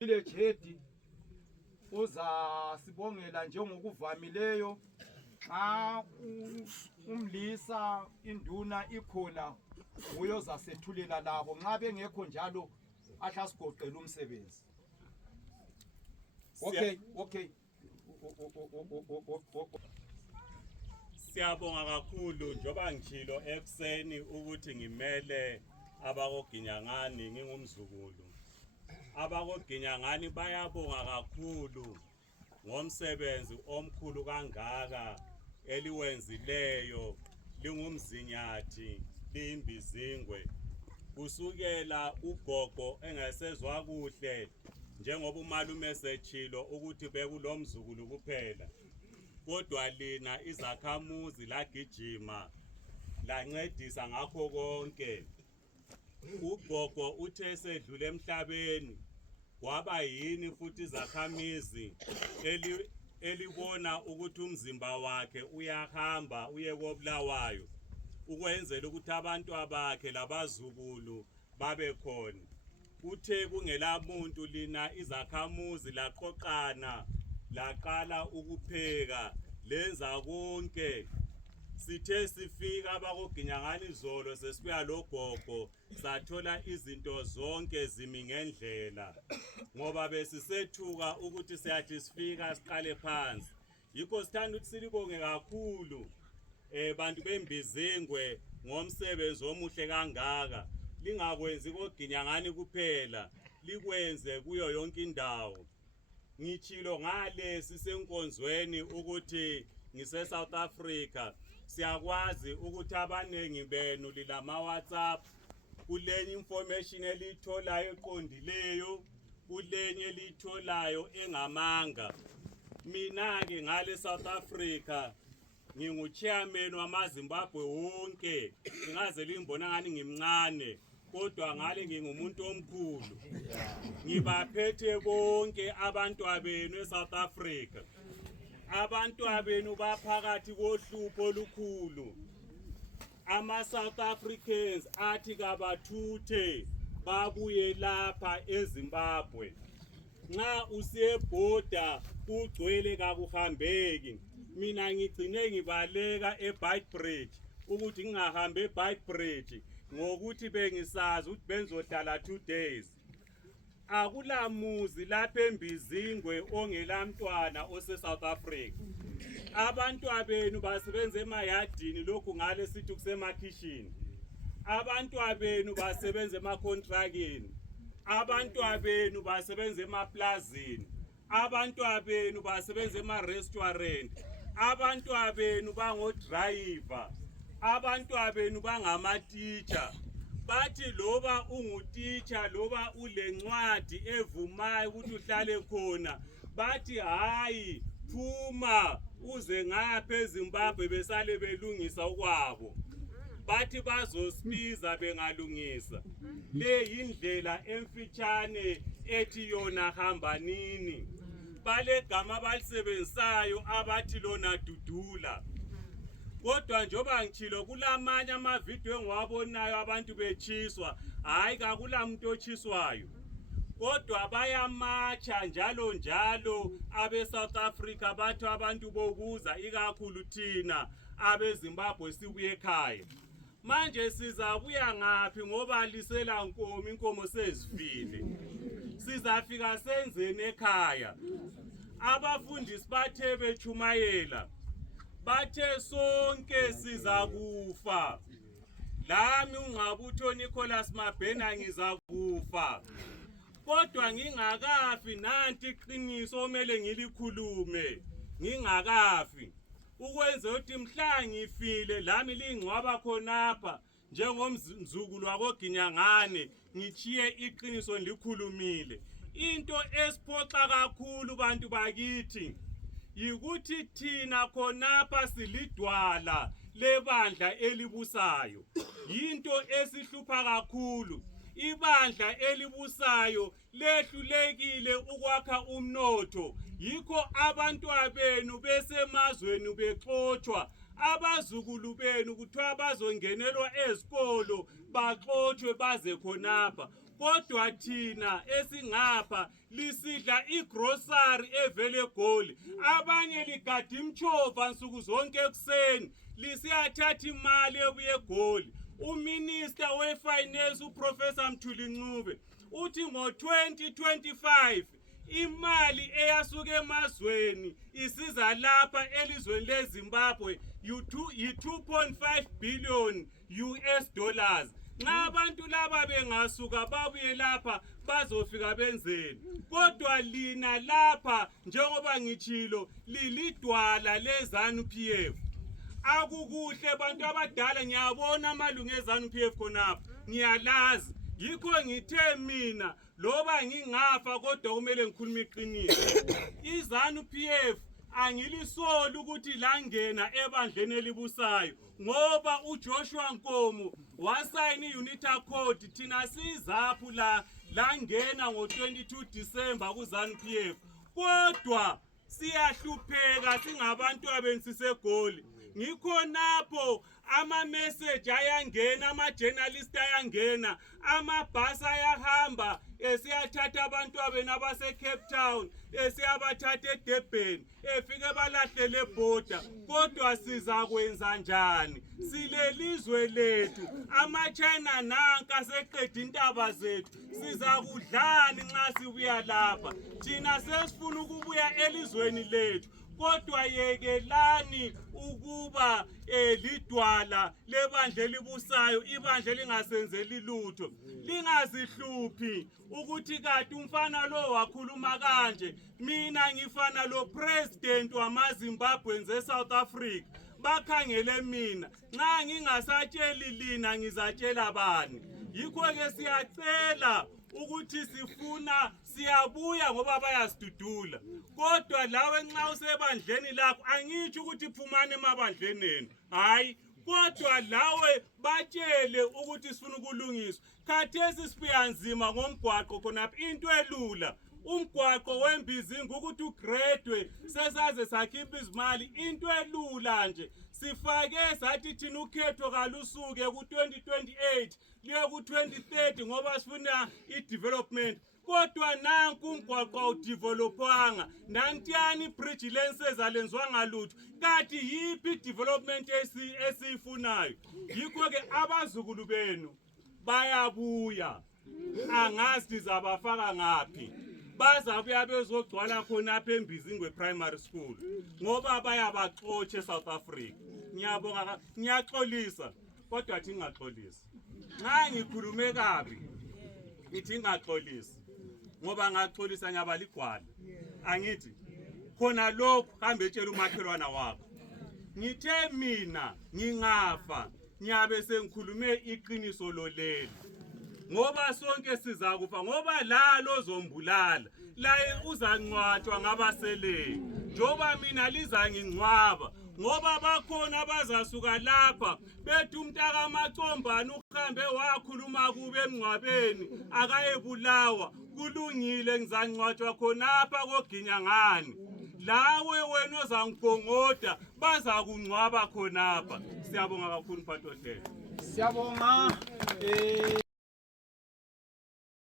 ile Jedi uza sibongela njengokuvamileyo xa umlisa induna ikhona uyoza sethulela labo nxa bengekho njalo ahla sigoqela umsebenzi. Okay. Siyabonga kakhulu njoba ngitshilo ekseni ukuthi ngimele abakoGinyangani ngingumzukulu. AbakoGinyangani bayabonga kakhulu ngomsebenzi omkhulu kangaka eliwenzileyo lingumzinyathi liyimbizingwe. Kusukela ugogo engasezwa kuhle njengoba umalume setshilo ukuthi bekulomzukulu kuphela. Kodwa lina izakhamuzi lagijima lancedisa ngakho konke. Ugogo uthe sedlule emhlabeni kwaba yini futhi izakhamizi elibona ukuthi umzimba wakhe uyahamba uye koBulawayo ukwenzela ukuthi abantu abakhe labazukulu babe khona. Uthe kungela muntu lina izakhamuzi laqoqana laqala ukupheka lenza konke. Sithe sifika abakoGinyangani izolo sesibuya logogo sathola izinto zonke zimi ngendlela ngoba besisethuka ukuthi siyathi sifika siqale phansi. Yikho sithanda ukuthi silibonge kakhulu bantu bembizingwe ngomsebenzi omuhle kangaka. Lingakwenzi koGinyangani kuphela, likwenze kuyo yonke indawo. Ngitshilo ngale sisenkonzweni ukuthi ngise South Africa. Siyakwazi ukuthi abanengi benu lilama WhatsApp kulenye information elitholayo eqondileyo, kulenye elitholayo engamanga. Mina ke ngale South Africa ngingu-chairman wamaZimbabwe wonke. Ingaze limbona ngani ngimncane kodwa ngale ngingumuntu omkhulu. Ngibaphethe bonke abantu abenu eSouth Africa. Abantu abenu baphakathi kohlupho olukhulu. Ama-South Africans athi kabathuthe babuye lapha eZimbabwe. Nxa usiyebhoda kugcwele kakuhambeki. Mina ngigcine ngibaleka eBeitbridge ukuthi ngingahambe eBeitbridge ngokuthi bengisazi ukuthi benzohlala 2 days. Akulamuzi lapha embizingwe ongelamntwana ose-South Africa. Abantu abenu basebenza emayadini lokhu ngale sithi kusemakhishini. Abantu abenu basebenza emakontrakini. Abantu abenu basebenza emaplazini. Abantu abenu basebenza ema-restaurant. Abantu abenu bangodriver. Abantu abenu bangamatitsha. Bathi loba ungutitsha loba ulencwadi evumayo ukuthi uhlale khona, bathi hayi phuma uze ngapha eZimbabwe besale belungisa okwabo. Bathi bazosibiza bengalungisa. Le yindlela emfitshane ethi yona hamba nini. Bale gama balisebenzayo abathi lona dudula. Kodwa njoba ngitshilo kulamanye amavideo engiwabonayo abantu bechiswa, hayi kakulamuntu ochiswayo. Kodwa bayamacha njalo abe-South Africa bathi abantu bokuza ikakhulu thina abeZimbabwe sibuye ekhaya. Manje sizabuya ngaphi ngoba lisela nkomo inkomo sezifile. Sizafika senzeni ekhaya. Abafundisi bathe bechumayela bathe sonke sizakufa. Lami uNgqabutho Nicholas Mabhena ngizakufa. Kodwa ngingakafi nanti iqiniso omele ngilikhulume. Ngingakafi. Ukwenza ukuthi mhla ngifile lami lingcwaba khonapha njengomzukulu wakoGinyangani ngichiye iqiniso ngilikhulumile. Into esiphoxa kakhulu bantu bakithi yikuthi thina khonapha silidwala lebandla elibusayo. Yinto esihlupha kakhulu. Ibandla elibusayo lehlulekile ukwakha umnotho. Yikho abantu abenu besemazweni bexotshwa. Abazukulu benu kuthiwa bazongenelwa ezikolo baxotshwe baze khonapha. kodwa thina esingapha lisidla igrocery evele eGoli, abanye ligada imchova nsuku zonke ekuseni lisiyathatha imali ebuye eGoli. Uminister wefinance uProfessor Mthuli Ncube uthi ngo-2025 imali eyasuka emazweni isiza lapha elizweni leZimbabwe yi-2.5 billion US dollars. Nxa abantu laba bengasuka babuye lapha bazofika benzeni? Kodwa lina lapha njengoba ngitshilo lilidwala leZANU-PF. Akukuhle bantu abadala, ngiyabona amalungu eZANU-PF khonapha, ngiyalazi. Yikho ngithe mina loba ngingafa kodwa kumele ngikhulume iqiniso. iZANU-PF angilisoli ukuthi langena ebandleni elibusayo ngoba uJoshua Nkomo wasayina i-Unita Code, thina sizaphu langena ngo-22 December kuZANU-PF. Kodwa siyahlupheka singabantu abensisegoli. Ngikhonapho ama-message ayangena, ama-journalist ayangena, amabhasi ayahamba esiyathatha abantu abena base-Cape Town esiyabathatha eDurban efike balahlele ebhoda. Kodwa sizakwenza njani? Silelizwe lethu, ama-China nanka seqeda intaba zethu, sizakudlani nxa sibuya lapha? Thina sesifuna ukubuya elizweni lethu, kodwa yekelani ukuba lidwala lebandla elibusayo, ibandla lingasenzeli lutho. Lingazihluphi ukuthi kade umfana lo wakhuluma kanje. Mina ngifana lo president wamaZimbabweans eSouth Africa, bakhangele mina. Nxa ngingasatsheli lina ngizatshela bani? Yikho-ke siyacela ukuthi siyabuya ngoba bayasidudula. Kodwa lawe nxa usebandleni lakho, angitsho ukuthi phumani emabandleni enu, hayi, kodwa lawe batshele ukuthi sifuna ukulungiswa. Khathesi sibuyanzima ngomgwaqo khonapha, into elula. Umgwaqo weMbizinga ukuthi ugradwe sesaze sakhipha izimali, into elula nje. Sifake sathi thina ukhetho kalusuke ku-2028 liye ku-2030 ngoba sifuna i-development. Kodwa nanku umgwaqo awudevelopwanga, nantiyani ibridge lenseza lenziwanga lutho. Kanti yiphi i-development esiyifunayo? Yikho-ke abazukulu benu bayabuya, angazi nizabafaka ngaphi. Bazabuya bezogcwala khonapha eMbizingwe Primary School ngoba bayabaxotsha eSouth Africa. Ngiyabonga, ngiyaxolisa, kodwa thi ngingaxolisi. Nxa ngikhulume kabi ngithi ngingaxolisi ngoba ngaxolisa ngiyabaligwala. Angithi khona lokho hambe etshela umakhelwana wakho. Ngithe mina ngingafa ngiyabe sengikhulume iqiniso lolelo, ngoba sonke sizakufa, ngoba lalo ozombulala laye uzangcwatshwa ngabaseleyo. Njoba mina lizangingcwaba ngoba bakhona bazasuka lapha bethi umntaka Macombane uhambe wakhuluma kube emngcwabeni akayebulawa. Kulungile, ngizangcwatshwa khonapha koGinyangani. Lawe wena ozangigongoda bazakungcwaba khonapha. Siyabonga kakhulu mphathi ohlelo. Siyabonga.